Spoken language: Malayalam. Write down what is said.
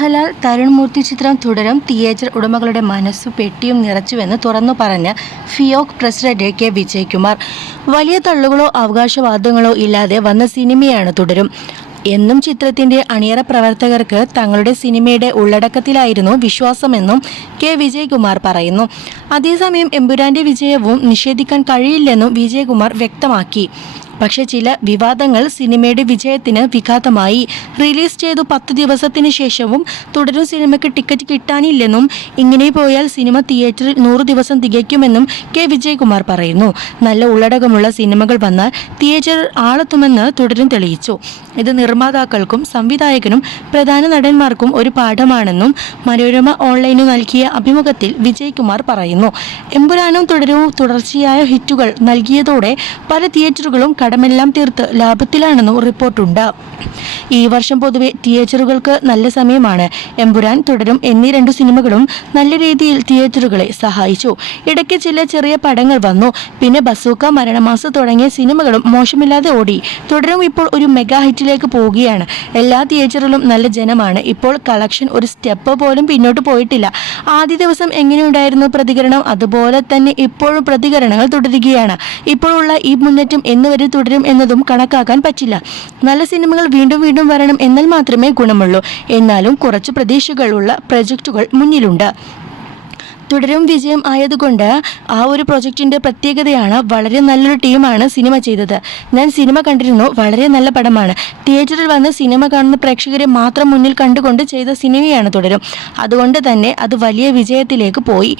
മോഹൻലാൽ തരുൺമൂർത്തി ചിത്രം തുടരും. തിയേറ്റർ ഉടമകളുടെ മനസ്സു പെട്ടിയും നിറച്ചുവെന്ന് തുറന്നു പറഞ്ഞ് ഫിയോക് പ്രസിഡന്റ് കെ. വിജയകുമാർ. വലിയ തള്ളുകളോ അവകാശവാദങ്ങളോ ഇല്ലാതെ വന്ന സിനിമയാണ് തുടരും. എന്നും ചിത്രത്തിന്റെ അണിയറ പ്രവർത്തകർക്ക് തങ്ങളുടെ സിനിമയുടെ ഉള്ളടക്കത്തിലായിരുന്നു വിശ്വാസമെന്നും കെ. വിജയകുമാർ പറയുന്നു. അതേസമയം എമ്പുരാന്റെ വിജയവും നിഷേധിക്കാൻ കഴിയില്ലെന്നും വിജയകുമാർ വ്യക്തമാക്കി. പക്ഷേ ചില വിവാദങ്ങൾ സിനിമയുടെ വിജയത്തിന് വിഘാതമായി. റിലീസ് ചെയ്തു പത്ത് ദിവസത്തിന് ശേഷവും തുടരും സിനിമയ്ക്ക് ടിക്കറ്റ് കിട്ടാനില്ലെന്നും ഇങ്ങനെ പോയാൽ സിനിമ തിയേറ്ററിൽ നൂറ് ദിവസം തികയ്ക്കുമെന്നും കെ വിജയകുമാർ പറയുന്നു. നല്ല ഉള്ളടക്കമുള്ള സിനിമകൾ വന്നാൽ തിയേറ്ററിൽ ആളെത്തുമെന്ന് തുടരും തെളിയിച്ചു. ഇത് നിർമ്മാതാക്കൾക്കും സംവിധായകനും പ്രധാന നടന്മാർക്കും ഒരു പാഠമാണെന്നും മനോരമ ഓൺലൈനു നൽകിയ അഭിമുഖത്തിൽ വിജയകുമാർ പറയുന്നു. എമ്പുരാനും തുടരും തുടർച്ചയായ ഹിറ്റുകൾ നൽകിയതോടെ പല തിയേറ്ററുകളും കടമെല്ലാം തീർത്ത് ലാഭത്തിലാണെന്നും റിപ്പോർട്ടുണ്ട്. ഈ വർഷം പൊതുവെ തിയേറ്ററുകൾക്ക് നല്ല സമയമാണ്. എമ്പുരാൻ തുടരും എന്നീ രണ്ടു സിനിമകളും നല്ല രീതിയിൽ തിയേറ്ററുകളെ സഹായിച്ചു. ഇടയ്ക്ക് ചില ചെറിയ പടങ്ങൾ വന്നു. പിന്നെ ബസൂക്ക മരണമാസ തുടങ്ങിയ സിനിമകളും മോശമില്ലാതെ ഓടി. തുടരും ഇപ്പോൾ ഒരു മെഗാ ഹിറ്റിലേക്ക് പോവുകയാണ്. എല്ലാ തിയേറ്ററിലും നല്ല ജനമാണ്. ഇപ്പോൾ കളക്ഷൻ ഒരു സ്റ്റെപ്പ് പോലും പിന്നോട്ട് പോയിട്ടില്ല. ആദ്യ ദിവസം എങ്ങനെയുണ്ടായിരുന്നു പ്രതികരണം? അതുപോലെ തന്നെ ഇപ്പോഴും പ്രതികരണങ്ങൾ തുടരുകയാണ്. ഇപ്പോഴുള്ള ഈ മുന്നേറ്റം എന്നുവരെ തുടരും എന്നതും കണക്കാക്കാൻ പറ്റില്ല. നല്ല സിനിമകൾ വീണ്ടും വീണ്ടും വരണം എന്നാൽ മാത്രമേ ഗുണമുള്ളൂ. എന്നാലും കുറച്ച് പ്രതീക്ഷകളുള്ള പ്രൊജക്റ്റുകൾ മുന്നിലുണ്ട്. തുടരും വിജയം ആയതുകൊണ്ട് ആ ഒരു പ്രൊജക്റ്റിന്റെ പ്രത്യേകതയാണ് വളരെ നല്ലൊരു ടീമാണ് സിനിമ ചെയ്തത്. ഞാൻ സിനിമ കണ്ടിരുന്നു വളരെ നല്ല പടമാണ്. തിയേറ്ററിൽ വന്ന് സിനിമ കാണുന്ന പ്രേക്ഷകരെ മാത്രം മുന്നിൽ കണ്ടുകൊണ്ട് ചെയ്ത സിനിമയാണ് തുടരും. അതുകൊണ്ട് തന്നെ അത് വലിയ വിജയത്തിലേക്ക് പോയി.